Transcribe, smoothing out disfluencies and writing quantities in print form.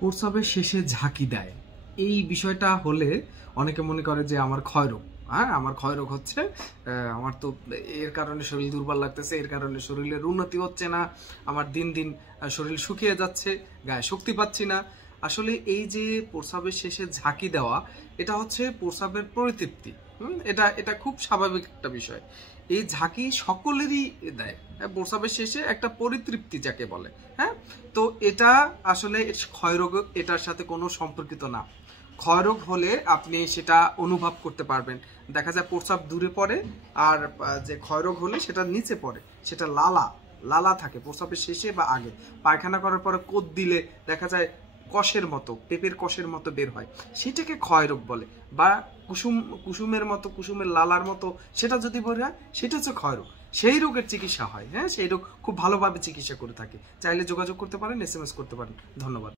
প্রস্রাবের শেষে ঝাঁকি দেয়, এই বিষয়টা হলে অনেকে মনে করে যে আমার ক্ষয়রোগ। হ্যাঁ, আমার ক্ষয়রোগ হচ্ছে, আমার তো এর কারণে শরীর দুর্বল লাগতেছে, এর কারণে শরীরের উন্নতি হচ্ছে না, আমার দিন দিন শরীর শুকিয়ে যাচ্ছে, গায়ে শক্তি পাচ্ছি না। আসলে এই যে প্রস্রাবের শেষে ঝাঁকি দেওয়া, এটা হচ্ছে প্রস্রাবের পরিতৃপ্তি। এটা এটা খুব স্বাভাবিক একটা বিষয়। এই ঝাঁকি সকলেরই দেয়। প্রস্রাবের শেষে একটা পরিতৃপ্তি যাকে বলে। হ্যাঁ, তো এটা আসলে ক্ষয়রোগ এটার সাথে কোনো সম্পর্কিত না। ক্ষয়রোগ হলে আপনি সেটা অনুভব করতে পারবেন। দেখা যায় প্রস্রাব দূরে পড়ে, আর যে ক্ষয়রোগ হলে সেটা নিচে পড়ে, সেটা লালা লালা থাকে প্রস্রাবের শেষে বা আগে। পায়খানা করার পরে কোদ দিলে দেখা যায় কষের মতো, পেঁপের কষের মতো বের হয়, সেটাকে ক্ষয়রোগ বলে। বা কুসুমের মতো, কুসুমের লালার মতো সেটা যদি বের হয়, সেটা হচ্ছে ক্ষয়রোগ। সেই রোগের চিকিৎসা হয়। হ্যাঁ, সেই রোগ খুব ভালোভাবে চিকিৎসা করে থাকে। চাইলে যোগাযোগ করতে পারেন, SMS করতে পারেন। ধন্যবাদ।